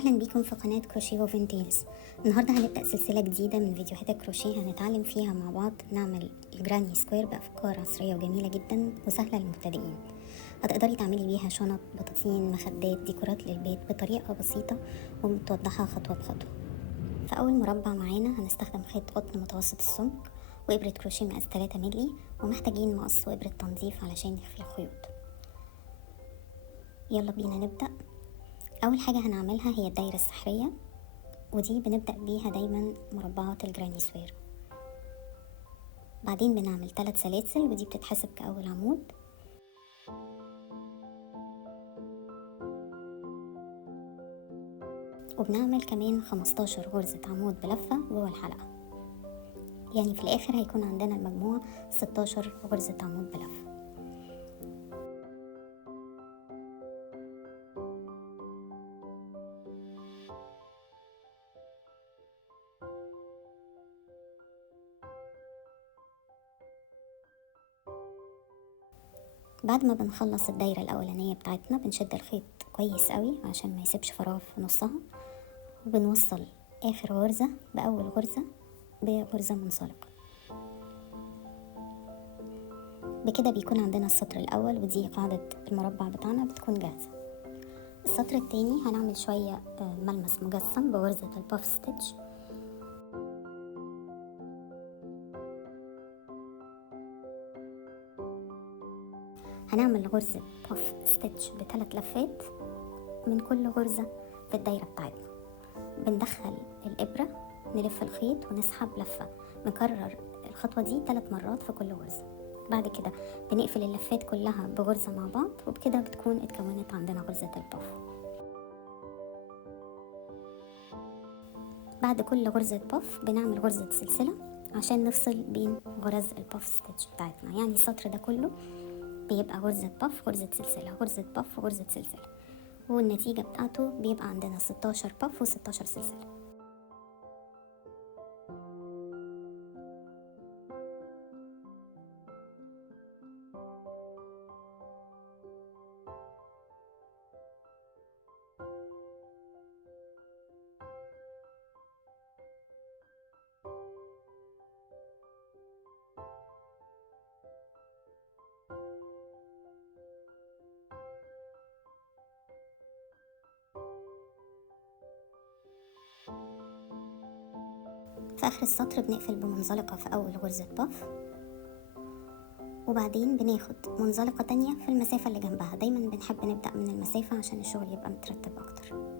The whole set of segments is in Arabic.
اهلا بيكم في قناة كروشيه وفينتيلز. النهاردة هنبدأ سلسلة جديدة من فيديوهات الكروشيه هنتعلم فيها مع بعض نعمل الجراني سكوير بأفكار عصرية وجميلة جدا وسهلة للمبتدئين. هتقدري تعملي بيها شنط، بطاطين، مخدات، ديكورات للبيت بطريقة بسيطة ومتوضحة خطوة بخطوة. في أول مربع معانا هنستخدم خيط قطن متوسط السمك وإبرة كروشيه مقاس 3 مللي، ومحتاجين مقص وإبرة تنظيف علشان نخفي الخيوط. يلا بينا نبدأ. أول حاجة هنعملها هي الدايرة السحرية، ودي بنبدأ بيها دايما مربعات الجراني سوير. بعدين بنعمل 3 سلاسل ودي بتتحسب كأول عمود، وبنعمل كمان 15 غرزة عمود بلفة جوه الحلقة، يعني في الآخر هيكون عندنا المجموع 16 غرزة عمود بلفة. بعد ما بنخلص الدايرة الأولانية بتاعتنا بنشد الخيط كويس قوي عشان ما يسيبش فراغ في نصها، وبنوصل آخر غرزة بأول غرزة بغرزة منزلقة. بكده بيكون عندنا السطر الأول، ودي قاعدة المربع بتاعنا بتكون جاهزة. السطر التاني هنعمل شوية ملمس مجسم بغرزة الباف ستيتش. هنعمل غرزة باف ستيتش ب3 لفات من كل غرزة في الدايرة بتاعتنا. بندخل الإبرة، نلف الخيط ونسحب لفة. بنكرر الخطوة دي 3 مرات في كل غرزة. بعد كده بنقفل اللفات كلها بغرزة مع بعض، وبكده بتكون اتكونت عندنا غرزة الباف. بعد كل غرزة باف بنعمل غرزة سلسلة عشان نفصل بين غرز الباف ستيتش بتاعتنا، يعني السطر ده كله بيبقى غرزة باف غرزة سلسلة غرزة باف غرزة سلسلة، والنتيجة بتاعته بيبقى عندنا 16 باف و16 سلسلة. في آخر السطر بنقفل بمنزلقة في أول غرزة باف، وبعدين بناخد منزلقة تانية في المسافة اللي جنبها. دايما بنحب نبدأ من المسافة عشان الشغل يبقى مترتب أكتر.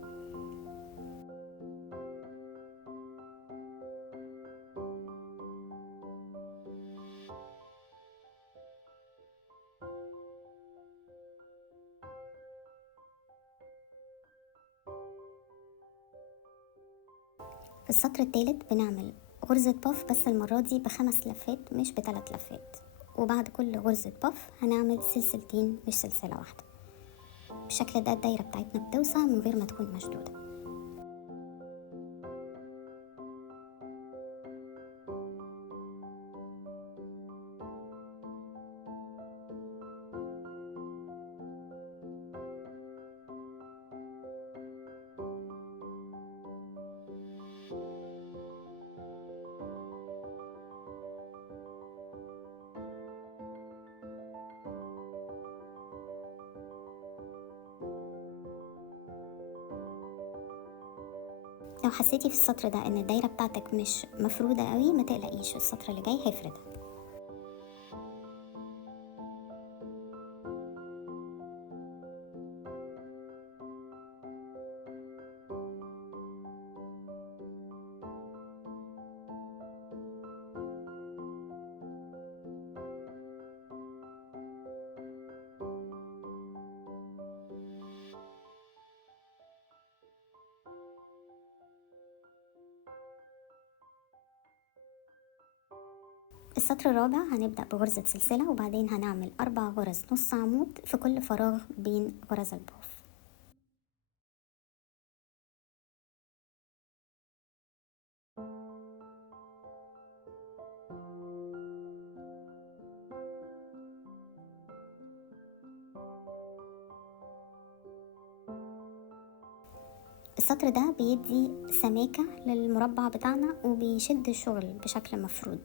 في السطر الثالث بنعمل غرزة باف، بس المرة دي ب5 لفات مش ب3 لفات، وبعد كل غرزة باف هنعمل سلسلتين مش سلسلة واحدة. بالشكل ده الدايرة بتاعتنا بتوسع من غير ما تكون مشدودة. لو حسيتي في السطر ده ان الدايرة بتاعتك مش مفرودة قوي، ما تقلقيش، السطر اللي جاي هيفردها. السطر الرابع هنبدأ بغرزة سلسلة، وبعدين هنعمل 4 غرز نص عمود في كل فراغ بين غرز الباف. السطر ده بيدي سماكة للمربع بتاعنا وبيشد الشغل بشكل مفروض.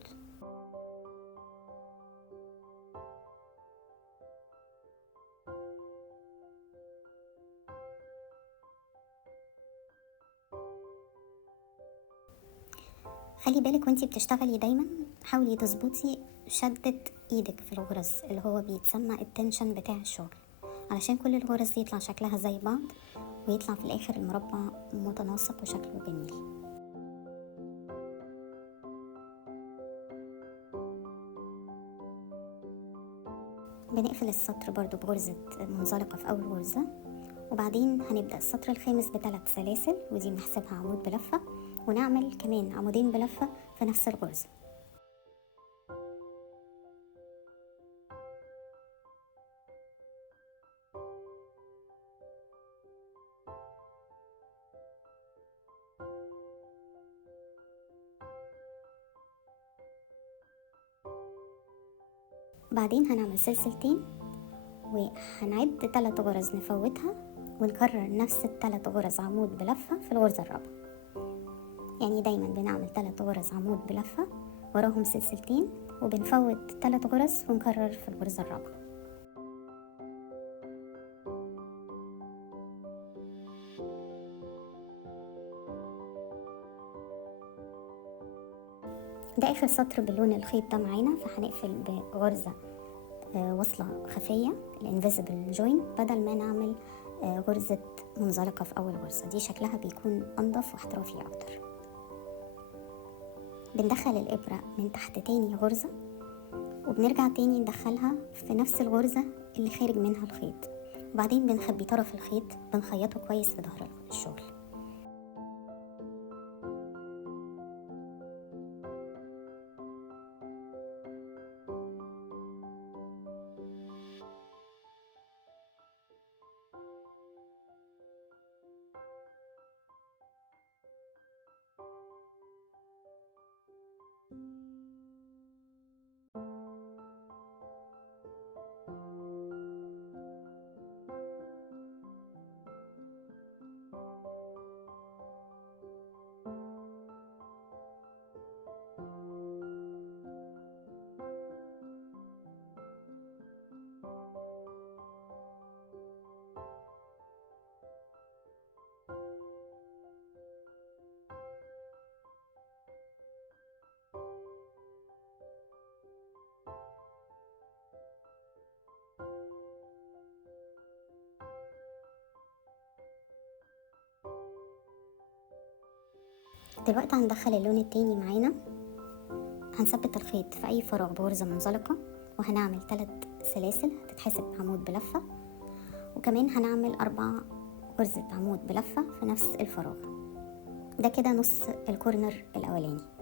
خلي بالك وانتي بتشتغلي دايما حاولي تظبطي شدة ايدك في الغرز اللي هو بيتسمى التنشن بتاع الشغل، علشان كل الغرز دي يطلع شكلها زي بعض ويطلع في الاخر المربع متناسق وشكله جميل. بنقفل السطر برضو بغرزة منزلقة في اول غرزة، وبعدين هنبدأ السطر الخامس ب3 سلاسل ودي بنحسبها عمود بلفة، ونعمل كمان عمودين بلفة في نفس الغرزة. بعدين هنعمل سلسلتين وهنعد 3 غرز نفوتها ونكرر نفس ال3 غرز عمود بلفة في الغرزة الرابعة. يعني دايما بنعمل 3 غرز عمود بلفة وراهم سلسلتين وبنفوت 3 غرز ونكرر في الغرزة الرابعة. ده اخر سطر باللون الخيط ده معانا، فهنقفل بغرزة وصلة خفية الانفيزبل جوين بدل ما نعمل غرزة منزلقة في اول غرزة، دي شكلها بيكون انضف واحترافي اكتر. بندخل الابرة من تحت تاني غرزة وبنرجع تاني ندخلها في نفس الغرزة اللي خارج منها الخيط، وبعدين بنخبي طرف الخيط بنخيطه كويس في ظهر الشغل. دلوقتي هندخل اللون التاني معانا، هنثبت الخيط في اي فراغ بغرزة منزلقة وهنعمل 3 سلاسل هتتحسب عمود بلفة، وكمان هنعمل 4 غرزة عمود بلفة في نفس الفراغ ده، كده نص الكورنر الاولاني.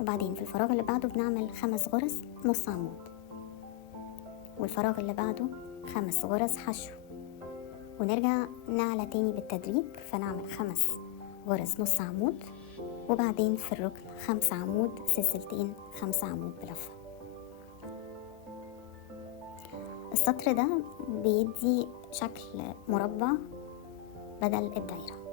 وبعدين في الفراغ اللي بعده بنعمل 5 غرز نص عمود، والفراغ اللي بعده 5 غرز حشو، ونرجع نعلى تاني بالتدريج فنعمل 5 غرز نص عمود، وبعدين في الركن 5 عمود سلسلتين 5 عمود بلفة. السطر ده بيدي شكل مربع بدل الدايرة.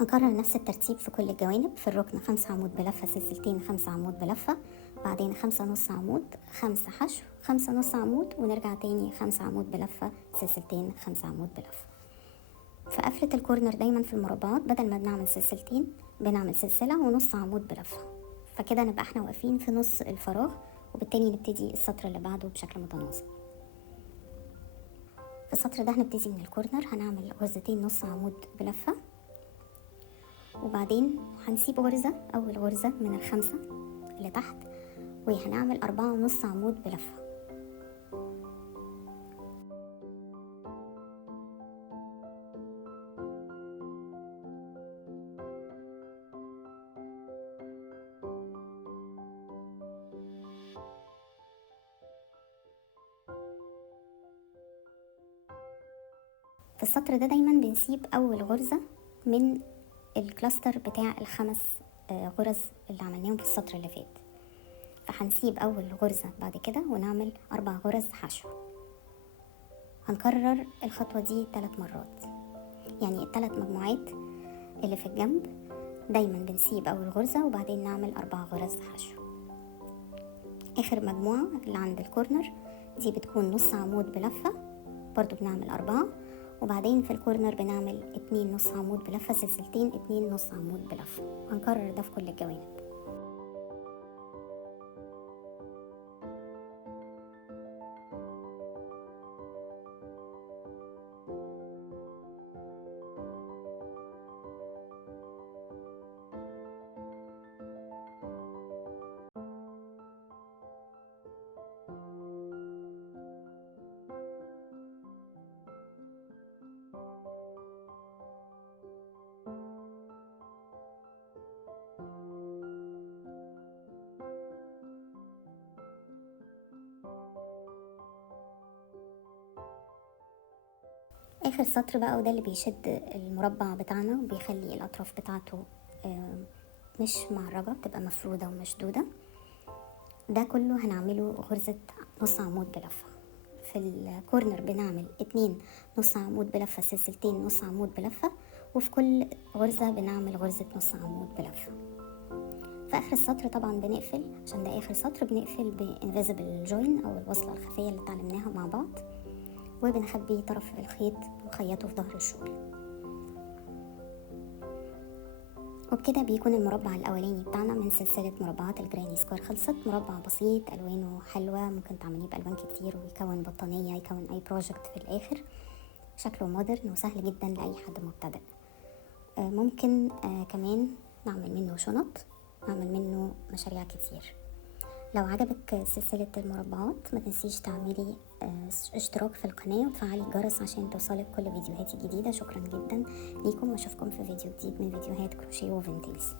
هنكرر نفس الترتيب في كل الجوانب. في الركن 5 عمود بلفة، سلسلتين 5 عمود بلفة، بعدين 5 نص عمود، 5 حشو، 5 نص عمود، ونرجع تاني 5 عمود بلفة، سلسلتين 5 عمود بلفة. في قفلة الكورنر دايما في المربعات بدل ما بنعمل سلسلتين بنعمل سلسلة ونص عمود بلفة، فكده نبقى احنا واقفين في نص الفراغ، وبالتالي نبتدي السطر اللي بعده بشكل متناسق. في السطر ده هنبتدي من الكورنر، هنعمل غرزتين نص عمود بلفة، وبعدين هنسيب غرزة، أول غرزة من الخمسة اللي تحت، وهنعمل 4 ونص عمود بلفة. في السطر ده دايما بنسيب أول غرزة من الكلاستر بتاع الخمس غرز اللي عملناهم في السطر اللي فات، فهنسيب أول غرزة بعد كده ونعمل 4 غرز حشو. هنكرر الخطوة دي 3 مرات، يعني ال3 مجموعات اللي في الجنب دايما بنسيب أول غرزة وبعدين نعمل 4 غرز حشو. آخر مجموعة اللي عند الكورنر دي بتكون نص عمود بلفة، برضو بنعمل 4، وبعدين في الكورنر بنعمل 2 نص عمود بلفة، سلسلتين 2 نص عمود بلفة. هنكرر ده في كل الجوانب. اخر سطر بقى، وده اللي بيشد المربع بتاعنا وبيخلي الاطراف بتاعته مش معرجة، بتبقى مفرودة ومشدودة. ده كله هنعمله غرزة نص عمود بلفة. في الكورنر بنعمل 2 نص عمود بلفة، سلسلتين نص عمود بلفة، وفي كل غرزة بنعمل غرزة نص عمود بلفة. في اخر السطر طبعا بنقفل، عشان ده اخر سطر، بنقفل بانفيزبل جوين او الوصلة الخفية اللي اتعلمناها مع بعض، وبنخبي طرف الخيط ونخيطه في ظهر الشغل. وبكده بيكون المربع الاولاني بتاعنا من سلسلة مربعات الجراني سكوير خلصت. مربع بسيط، الوانه حلوة، ممكن تعمليه بالوان كتير ويكون بطانية، يكون اي بروجكت في الاخر. شكله مودرن وسهل جدا لاي حد مبتدئ. ممكن كمان نعمل منه شنط، نعمل منه مشاريع كتير. لو عجبك سلسلة المربعات ما تنسيش تعملي اشتراك في القناة وتفعلي الجرس عشان توصلك كل فيديوهاتي الجديدة. شكرا جدا ليكم، واشوفكم في فيديو جديد من فيديوهات كروشيه وفينتيلز.